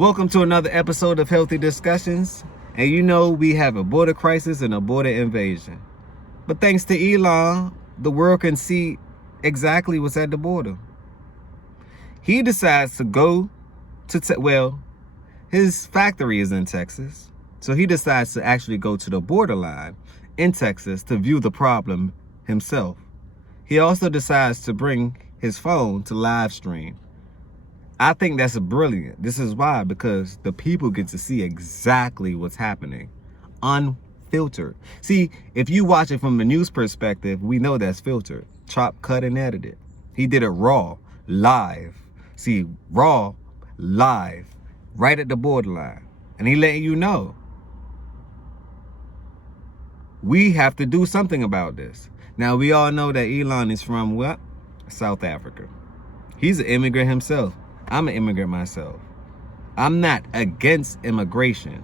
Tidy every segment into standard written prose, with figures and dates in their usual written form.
Welcome to another episode of Healthy Discussions. And you know we have a border crisis and a border invasion. But thanks to Elon, the world can see exactly what's at the border. He decides to go to, his factory is in Texas. So he decides to actually go to the borderline in Texas to view the problem himself. He also decides to bring his phone to live stream. I think that's brilliant. This is why, because the people get to see exactly what's happening, unfiltered. See, if you watch it from the news perspective, we know that's filtered, chopped, cut, and edited. He did it raw, live. See, raw, live, right at the borderline. And he letting you know, we have to do something about this. Now, we all know that Elon is from what? South Africa. He's an immigrant himself. I'm an immigrant myself. I'm not against immigration,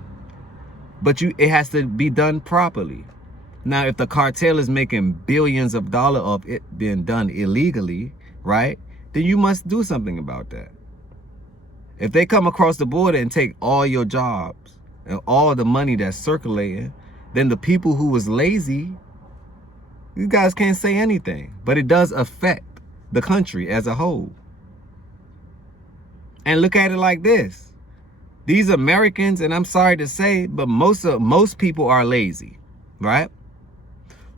but it has to be done properly. Now, if the cartel is making billions of dollars of it being done illegally, right, then you must do something about that. If they come across the border and take all your jobs and all the money that's circulating, then the people who was lazy, you guys can't say anything. But it does affect the country as a whole. And look at it like this. These Americans, and I'm sorry to say, but most people are lazy, right?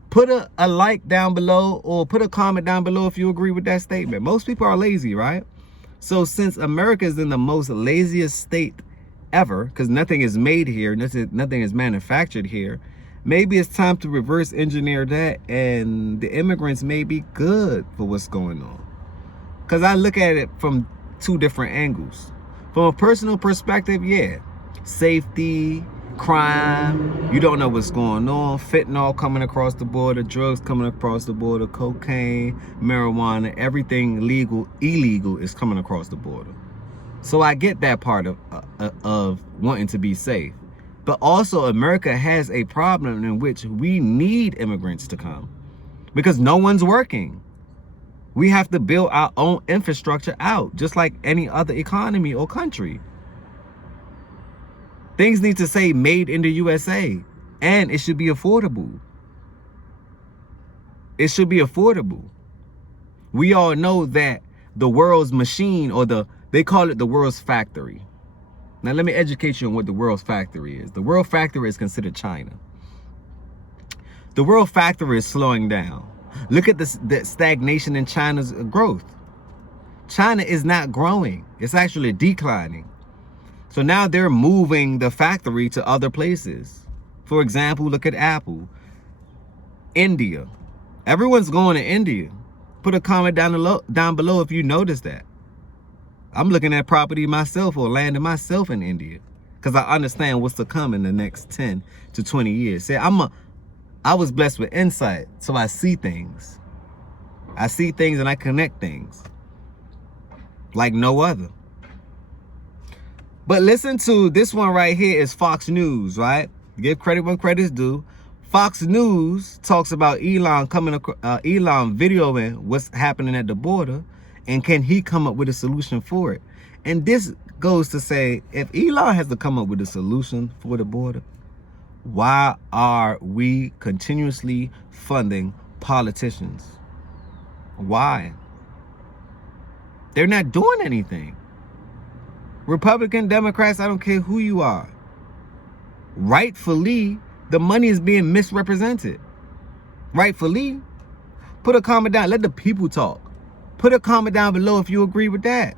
Put a like down below or put a comment down below if you agree with that statement. Most people are lazy, right? So since America is in the most laziest state ever, because nothing is made here, nothing is manufactured here, maybe it's time to reverse engineer that, and the immigrants may be good for what's going on. Because I look at it from two different angles. From a personal perspective, yeah, safety, crime, you don't know what's going on, fentanyl coming across the border, drugs coming across the border, cocaine, marijuana, everything illegal is coming across the border. So I get that part of wanting to be safe. But also America has a problem in which we need immigrants to come because no one's working. We have to build our own infrastructure out, just like any other economy or country. Things need to say made in the USA, and it should be affordable. It should be affordable. We all know that the world's machine, or they call it the world's factory. Now, let me educate you on what the world's factory is. The world factory is considered China. The world factory is slowing down. Look at the stagnation in China's growth. China is not growing. It's actually declining. So now they're moving the factory to other places. For example, look at Apple. India. Everyone's going to India. Put a comment down below if you notice that. I'm looking at property myself or landing myself in India because I understand what's to come in the next 10 to 20 years. See, I was blessed with insight, so I see things. I see things and I connect things like no other. But listen to this one right here is Fox News, right? Give credit when credit's due. Fox News talks about Elon videoing what's happening at the border, and can he come up with a solution for it? And this goes to say, if Elon has to come up with a solution for the border, why are we continuously funding politicians? Why? They're not doing anything. Republican, Democrats, I don't care who you are. Rightfully, the money is being misrepresented. Rightfully. Put a comment down. Let the people talk. Put a comment down below if you agree with that.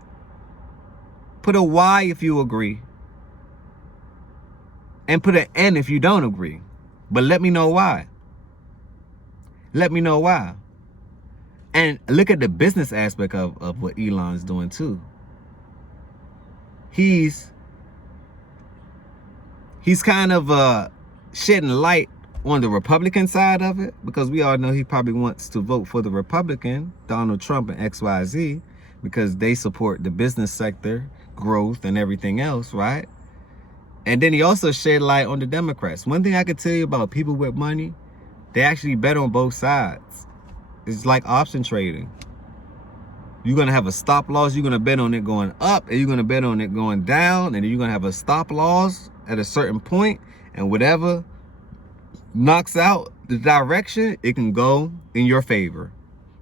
Put a Y if you agree. And put an N if you don't agree. But let me know why. Let me know why. And look at the business aspect of what Elon's doing too. He's kind of shedding light on the Republican side of it, because we all know he probably wants to vote for the Republican, Donald Trump and XYZ, because they support the business sector, growth and everything else, right? And then he also shed light on the Democrats. One thing I can tell you about people with money, they actually bet on both sides. It's like option trading. You're going to have a stop loss. You're going to bet on it going up, and you're going to bet on it going down, and then you're going to have a stop loss at a certain point, and whatever knocks out the direction, it can go in your favor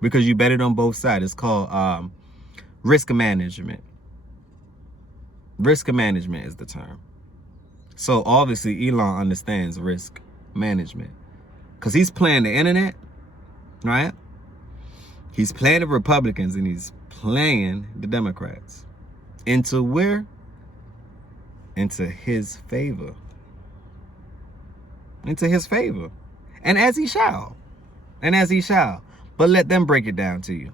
because you bet it on both sides. It's called risk management. Risk management is the term. So obviously Elon understands risk management because he's playing the internet, right? He's playing the Republicans and he's playing the Democrats into where? Into his favor. Into his favor. And as he shall. And as he shall. But let them break it down to you.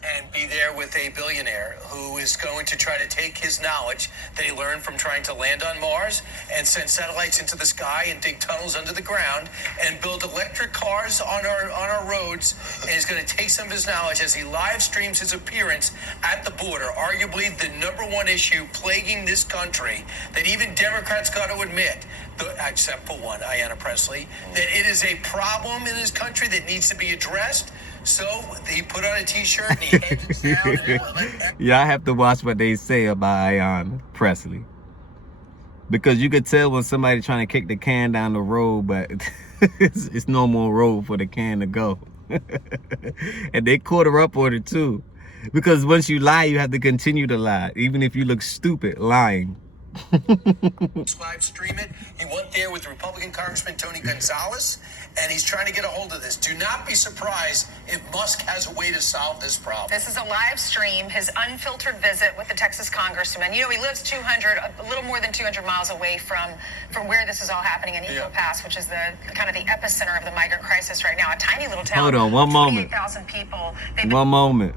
And be there with a billionaire who is going to try to take his knowledge that he learned from trying to land on Mars and send satellites into the sky and dig tunnels under the ground and build electric cars on our roads. And he's going to take some of his knowledge as he live streams his appearance at the border, arguably the #1 issue plaguing this country that even Democrats got to admit, except for one, Ayanna Pressley, that it is a problem in this country that needs to be addressed. So he put on a t-shirt and he heads down. Yeah, I have to watch what they say about Ayanna Pressley. Because you could tell when somebody trying to kick the can down the road, but it's no more road for the can to go. And they caught her up on it too. Because once you lie, you have to continue to lie. Even if you look stupid lying. Live stream it. He went there with Republican Congressman Tony Gonzalez, and he's trying to get a hold of this. Do not be surprised if Musk has a way to solve this problem. This is a live stream, his unfiltered visit with the Texas congressman. You know, he lives a little more than 200 miles away from where this is all happening in Eagle Pass, which is the kind of the epicenter of the migrant crisis right now. A tiny little town. Hold on, one moment. 28,000 people. One moment.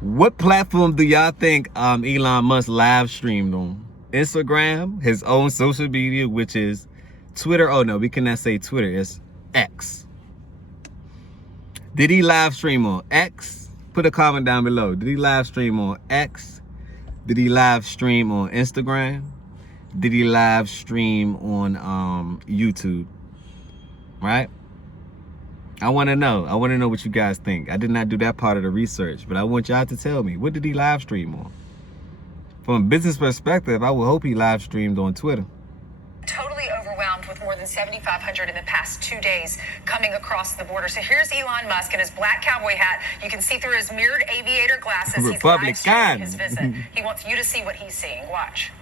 What platform do y'all think Elon Musk live streamed on? Instagram, his own social media, which is Twitter. Oh no, we cannot say Twitter. It's X. Did he live stream on X? Put a comment down below. Did he live stream on X? Did he live stream on Instagram? Did he live stream on YouTube? Right? I want to know. I want to know what you guys think. I did not do that part of the research, but I want y'all to tell me. What did he live stream on? From a business perspective, I would hope he live streamed on Twitter. Totally overwhelmed with more than 7,500 in the past 2 days coming across the border. So here's Elon Musk in his black cowboy hat. You can see through his mirrored aviator glasses. Republican. He's live streaming his visit. He wants you to see what he's seeing. Watch.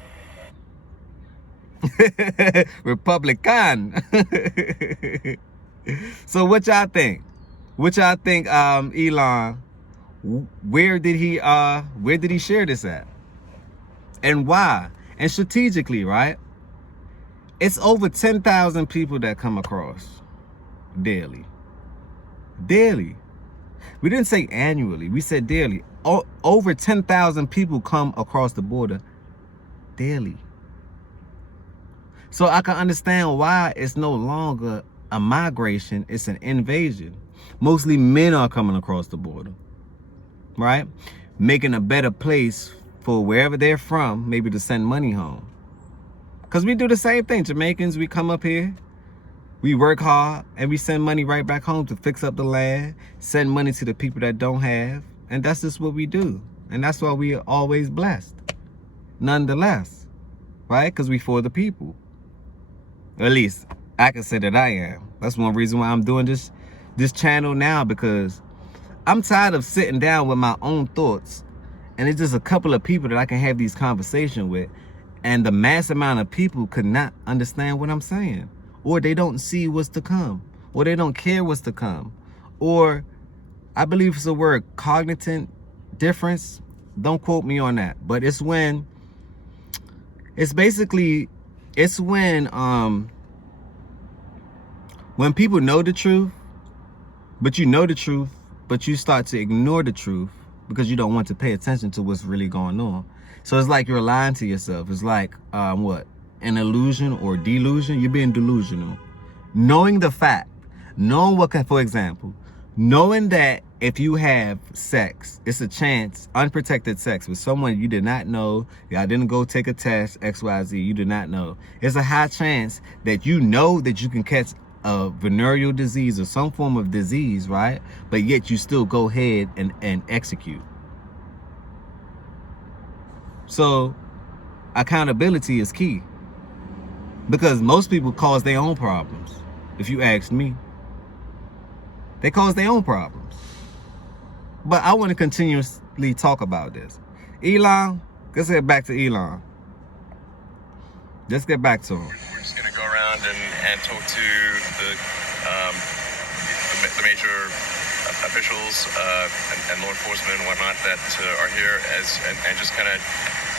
Republican. So what y'all think? What y'all think, Elon? Where did he share this at? And why? And strategically, right? It's over 10,000 people that come across daily. Daily. We didn't say annually. We said daily. Over 10,000 people come across the border daily. So I can understand why it's no longer a migration. It's an invasion. Mostly men are coming across the border, right? Making a better place for wherever they're from, maybe to send money home. Because we do the same thing. Jamaicans, we come up here, we work hard, and we send money right back home to fix up the land, send money to the people that don't have, and that's just what we do. And that's why we are always blessed, nonetheless, right? Because we for the people. Or at least I can say that I am. That's one reason why I'm doing this channel now, because I'm tired of sitting down with my own thoughts. And it's just a couple of people that I can have these conversations with. And the mass amount of people could not understand what I'm saying. Or they don't see what's to come. Or they don't care what's to come. Or, I believe it's a word, cognitive difference. Don't quote me on that. But it's when, when people know the truth, but you know the truth, but you start to ignore the truth, because you don't want to pay attention to what's really going on. So it's like you're lying to yourself. It's like, what? An illusion or delusion? You're being delusional. Knowing the fact, knowing what can, for example, knowing that if you have sex, it's a chance, unprotected sex with someone you did not know, y'all didn't go take a test, XYZ, you did not know. It's a high chance that you know that you can catch a venereal disease or some form of disease, right? But yet you still go ahead and execute. So accountability is key, because most people cause their own problems. If you ask me, they cause their own problems. But I want to continuously talk about this. Elon, let's get back to Elon. Let's get back to him. We're just going to go around and talk to the major officials and law enforcement and whatnot that are here and just kind of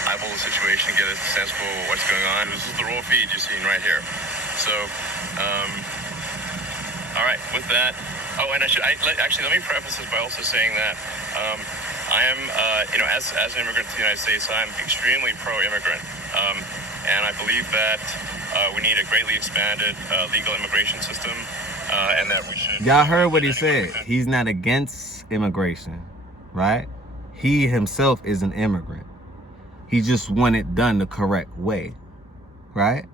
eyeball the situation, get a sense for what's going on. This is the raw feed you're seeing right here. So, all right, with that. Oh, and actually, let me preface this by also saying that I am, as an immigrant to the United States, I'm extremely pro-immigrant. And I believe that we need a greatly expanded legal immigration system, and that we should... Y'all heard what he said. He's not against immigration, right? He himself is an immigrant. He just want it done the correct way, right?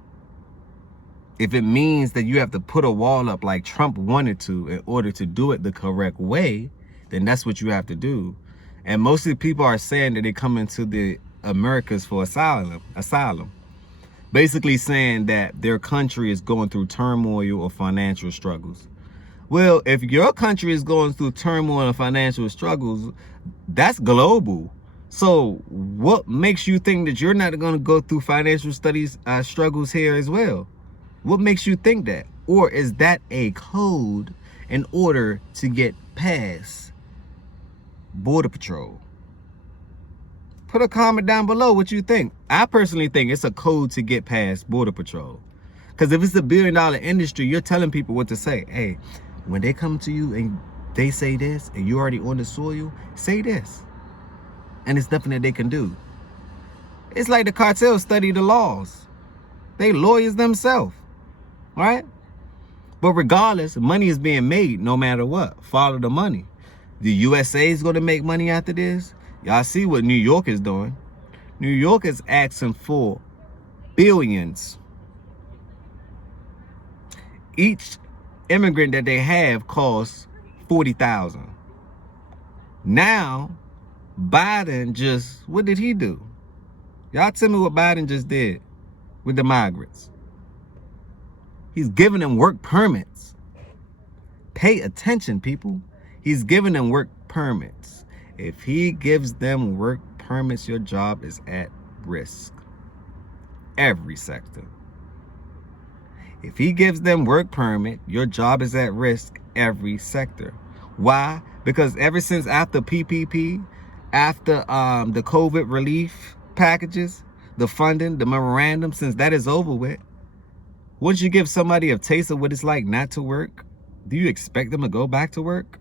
If it means that you have to put a wall up like Trump wanted to in order to do it the correct way, then that's what you have to do. And most of the people are saying that they come into the Americas for asylum. Basically saying that their country is going through turmoil or financial struggles. Well, if your country is going through turmoil and financial struggles, that's global. So what makes you think that you're not going to go through financial struggles here as well? What makes you think that? Or is that a code in order to get past Border Patrol? Put a comment down below what you think. I personally think it's a code to get past Border Patrol. Because if it's a $1 billion industry, you're telling people what to say. Hey, when they come to you and they say this and you're already on the soil, say this. And it's nothing that they can do. It's like the cartel study the laws. They lawyers themselves, right? But regardless, money is being made no matter what. Follow the money. The USA is going to make money after this. Y'all see what New York is doing. New York is asking for billions. Each immigrant that they have costs $40,000. Now, Biden just, what did he do? Y'all tell me what Biden just did with the migrants. He's giving them work permits. Pay attention, people. He's giving them work permits. If he gives them work permits, your job is at risk. Every sector. If he gives them work permit, your job is at risk. Every sector. Why? Because ever since after PPP, after the COVID relief packages, the funding, the memorandum, since that is over with, once you give somebody a taste of what it's like not to work, do you expect them to go back to work?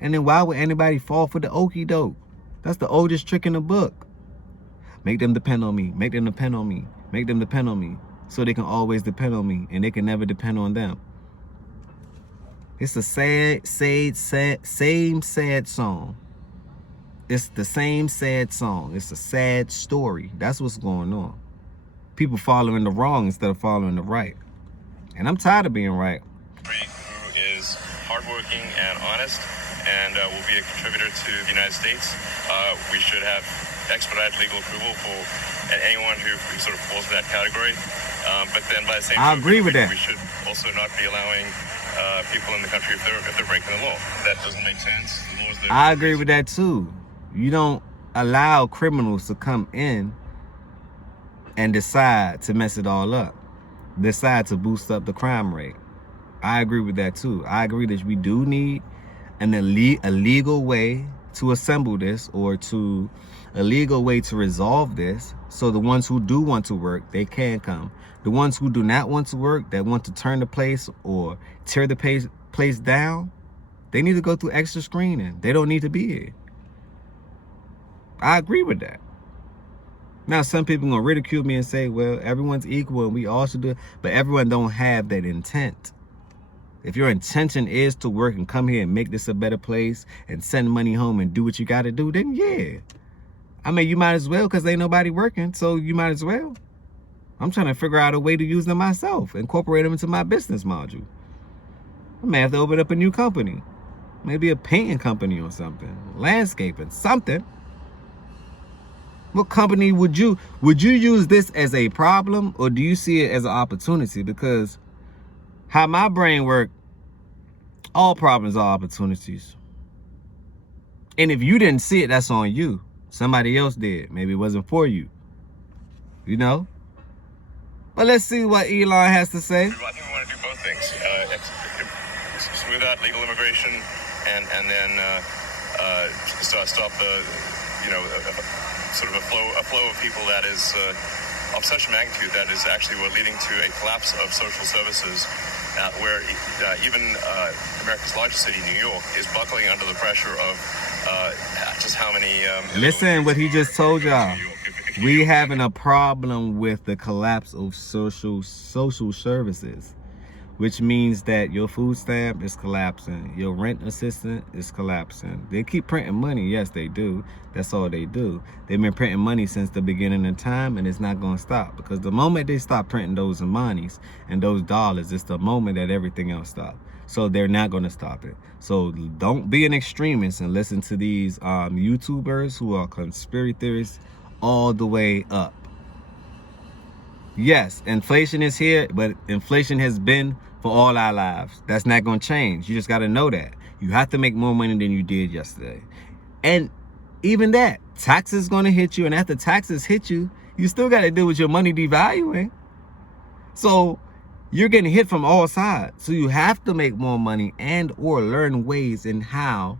And then why would anybody fall for the okie doke? That's the oldest trick in the book. Make them depend on me. Make them depend on me. Make them depend on me. So they can always depend on me and they can never depend on them. It's a same sad song. It's the same sad song. It's a sad story. That's what's going on. People following the wrong instead of following the right. And I'm tired of being right. Who is hardworking and honest and will be a contributor to the United States. We should have expedited legal approval for anyone who sort of falls in that category. But then by the same time, agree with that. We should also not be allowing people in the country if they're breaking the law. That doesn't make sense. The laws I agree with that too. You don't allow criminals to come in and decide to mess it all up. Decide to boost up the crime rate. I agree with that too. I agree that we do need a legal way to assemble this, or to a legal way to resolve this, so the ones who do want to work, they can come. The ones who do not want to work, that want to turn the place or tear the place down, they need to go through extra screening. They don't need to be here. I agree with that. Now, some people are going to ridicule me and say, well, everyone's equal and we all should do it. But everyone don't have that intent. If your intention is to work and come here and make this a better place and send money home and do what you got to do, then yeah. I mean, you might as well, because ain't nobody working, so you might as well. I'm trying to figure out a way to use them myself, incorporate them into my business module. I may have to open up a new company. Maybe a painting company or something. Landscaping, something. What company would you use this as a problem, or do you see it as an opportunity? Because how my brain works, all problems are opportunities. And if you didn't see it, that's on you. Somebody else did. Maybe it wasn't for you. You know? But let's see what Elon has to say. I think we want to do both things. Smooth out legal immigration and then stop the, sort of a flow of people that is of such magnitude that is actually leading to a collapse of social services, where even America's largest city, New York, is buckling under the pressure of just how many... Listen, what he just told y'all. We having a problem with the collapse of social services, which means that your food stamp is collapsing, your rent assistance is collapsing. They keep printing money. Yes, they do. That's all they do. They've been printing money since the beginning of time, and it's not going to stop, because the moment they stop printing those monies and those dollars, it's the moment that everything else stops. So they're not going to stop it. So don't be an extremist and listen to these YouTubers who are conspiracy theorists all the way up. Yes, inflation is here, but inflation has been for all our lives. That's not going to change. You just got to know that. You have to make more money than you did yesterday. And even that, taxes going to hit you. And after taxes hit you, you still got to deal with your money devaluing. So you're getting hit from all sides. So you have to make more money and or learn ways in how,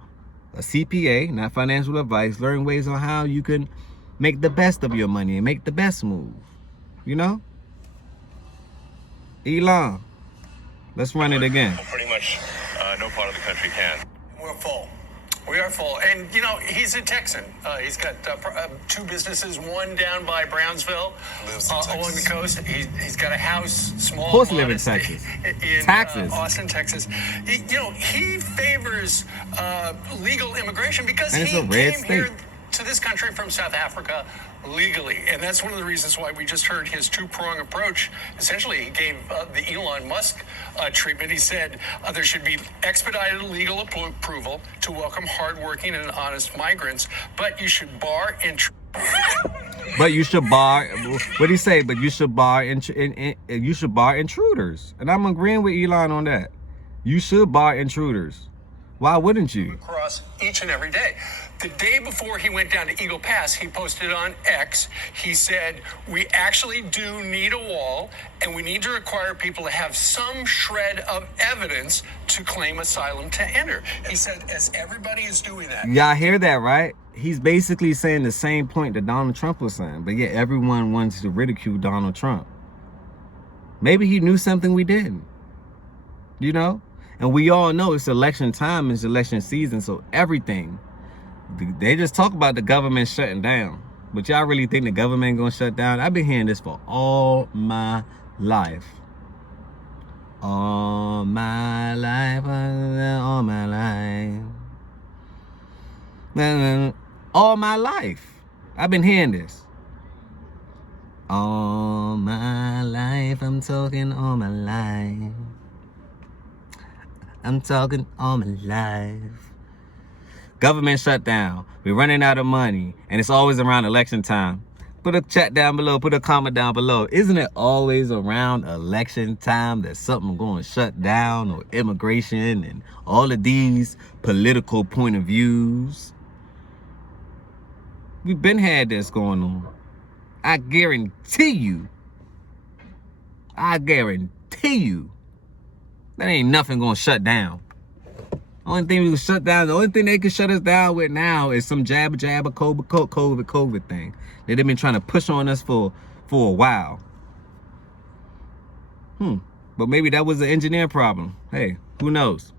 a CPA, not financial advice, learn ways on how you can make the best of your money and make the best move. You know? Elon, let's run it again. Pretty much no part of the country can. We're full. We are full. And, he's a Texan. He's got 2 businesses, one down by Brownsville, along the coast. He's got a house, small, of course, live in modest, Texas. In Texas. Austin, Texas. He favors legal immigration because And it's he a red came state. here to this country from South Africa legally. And that's one of the reasons why we just heard his 2-prong approach. Essentially, he gave the Elon Musk treatment. He said there should be expedited legal approval to welcome hardworking and honest migrants, but you should bar But you should bar, what did he say? But you should bar intruders. And I'm agreeing with Elon on that. You should bar intruders. Why wouldn't you? across each and every day. The day before he went down to Eagle Pass, he posted on X, he said, we actually do need a wall, and we need to require people to have some shred of evidence to claim asylum to enter. He said, as everybody is doing that. Y'all hear that, right? He's basically saying the same point that Donald Trump was saying, but yet everyone wants to ridicule Donald Trump. Maybe he knew something we didn't, you know? And we all know it's election time, it's election season, so everything. They just talk about the government shutting down. But y'all really think the government gonna shut down? I've been hearing this for all my life. All my life, all my life. All my life. I've been hearing this. All my life, I'm talking all my life. I'm talking all my life. Government shutdown. We're running out of money. And it's always around election time. Put a chat down below. Put a comment down below. Isn't it always around election time that something going to shut down, or immigration and all of these political point of views? We've been had this going on. I guarantee you. That ain't nothing going to shut down. Only thing we can shut down, the only thing they can shut us down with now is some jabba COVID thing that they've been trying to push on us for a while. But maybe that was an engineer problem. Hey, who knows?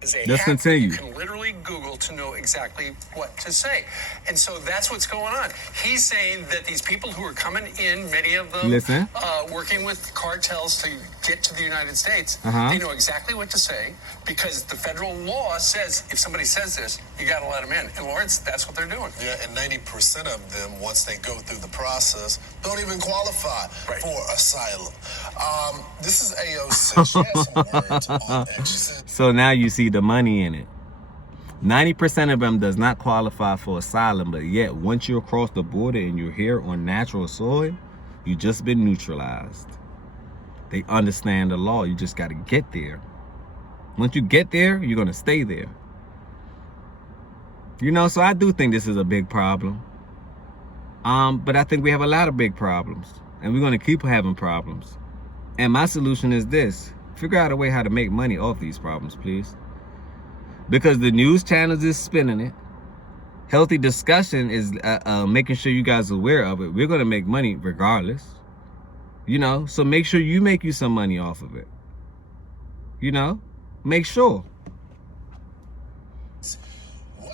Is a Let's hack continue. You can literally Google to know exactly what to say. And so that's what's going on. He's saying that these people who are coming in, many of them Listen. working with cartels to get to the United States, Uh-huh. they know exactly what to say because the federal law says if somebody says this, you got to let them in. And Lawrence, that's what they're doing. Yeah, and 90% of them, once they go through the process, don't even qualify for asylum. This is AOC. She has some words on X. She said, So now you see the money in it. 90% of them does not qualify for asylum, but yet once you're across the border and you're here on natural soil, you just been neutralized. They understand the law. You just got to get there. Once you get there, you're going to stay there. You know, so I do think this is a big problem. But I think we have a lot of big problems, and we're going to keep having problems. And my solution is this: figure out a way how to make money off these problems, please. Because the news channels is spinning it. Healthy discussion is making sure you guys are aware of it. We're going to make money regardless. You know, so make sure you make you some money off of it. You know, make sure.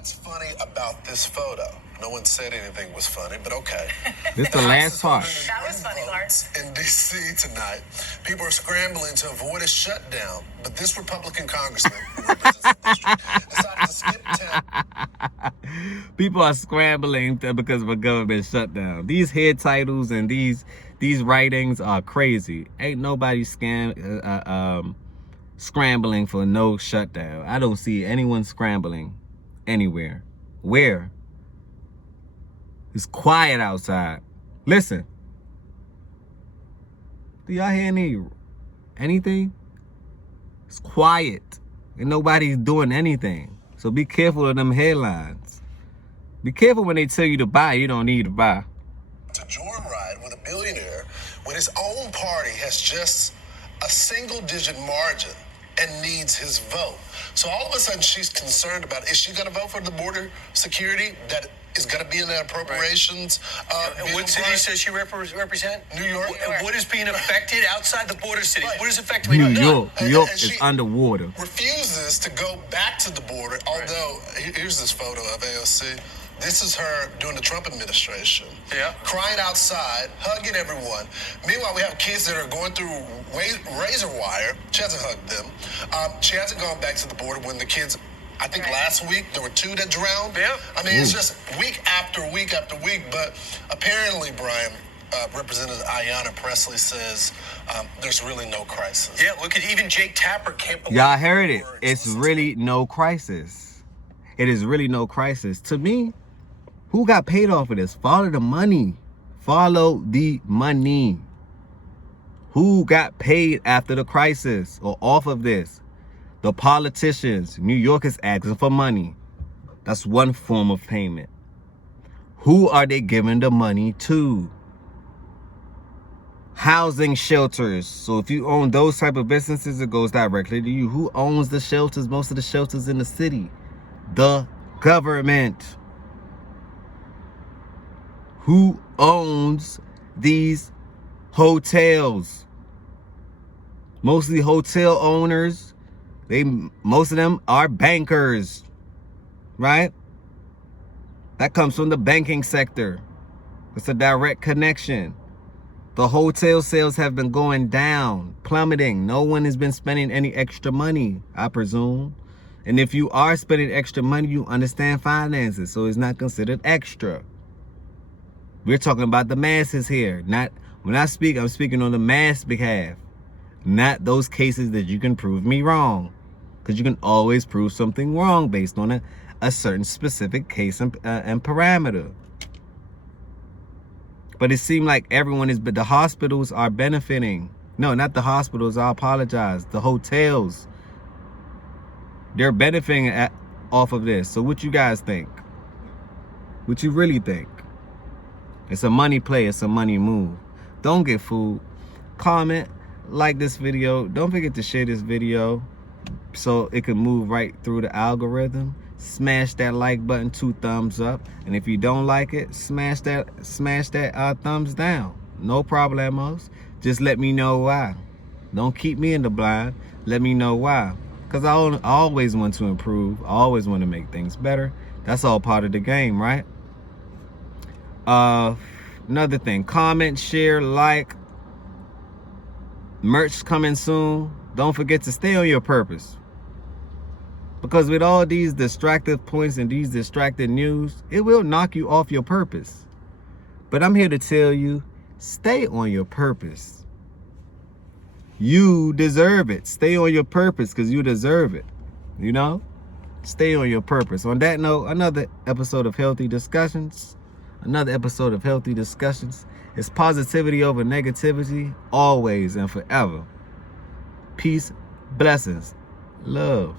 what's funny about this photo? No one said anything was funny, but okay. This the last part. That was funny, Lawrence. In D.C. tonight, people are scrambling to avoid a shutdown, but this Republican congressman who represents the district decided to skip town. People are scrambling because of a government shutdown. These head titles and these writings are crazy. Ain't nobody scrambling for no shutdown. I don't see anyone scrambling anywhere. Where? It's quiet outside. Listen. Do y'all hear anything? It's quiet. And nobody's doing anything. So be careful of them headlines. Be careful when they tell you to buy. You don't need to buy. To joyride with a billionaire when his own party has just a single-digit margin and needs his vote. So all of a sudden she's concerned about, is she going to vote for the border security that is going to be in the appropriations? And what city does she represent? New York. And what is being affected outside the border cities? Right. What is affecting New York. New York And is she underwater. refuses to go back to the border, although here's this photo of AOC. This is her during the Trump administration. Yeah. Crying outside, hugging everyone. Meanwhile, we have kids that are going through razor wire. She hasn't hugged them. She hasn't gone back to the border when the kids, I think last week, there were 2 that drowned. Yeah. I mean, it's just week after week after week. But apparently, Brian, Representative Ayanna Pressley says there's really no crisis. Yeah, look at even Jake Tapper can't believe Y'all heard it. words. It's Listen really no crisis. It is really no crisis. To me, who got paid off of this? Follow the money. Follow the money. Who got paid after the crisis or off of this? The politicians. New York is asking for money. That's one form of payment. Who are they giving the money to? Housing shelters. So if you own those type of businesses, it goes directly to you. Who owns the shelters? Most of the shelters in the city. The government. Who owns these hotels? Mostly hotel owners. Most of them are bankers, right? That comes from the banking sector. It's a direct connection. The hotel sales have been going down, plummeting. No one has been spending any extra money, I presume. And if you are spending extra money, you understand finances, so it's not considered extra. We're talking about the masses here. Not when I speak, I'm speaking on the mass behalf. Not those cases that you can prove me wrong. Because you can always prove something wrong based on a certain specific case and parameter. But it seemed like but the hospitals are benefiting. No, not the hospitals, I apologize. The hotels. They're benefiting off of this. So what you guys think? What you really think? It's a money play. It's a money move. Don't get fooled. Comment, like this video. Don't forget to share this video so it can move right through the algorithm. Smash that like button, 2 thumbs up. And if you don't like it, smash that thumbs down. No problemos. Just let me know why. Don't keep me in the blind. Let me know why. because I always want to improve. I always want to make things better. That's all part of the game, right? Another thing, comment, share, like. Merch coming soon. Don't forget to stay on your purpose. Because with all these distractive points and these distracted news, it will knock you off your purpose. But I'm here to tell you, stay on your purpose. You deserve it. Stay on your purpose because you deserve it. You know? Stay on your purpose. On that note, another episode of Healthy Discussions. It's positivity over negativity, always and forever. Peace, blessings, love.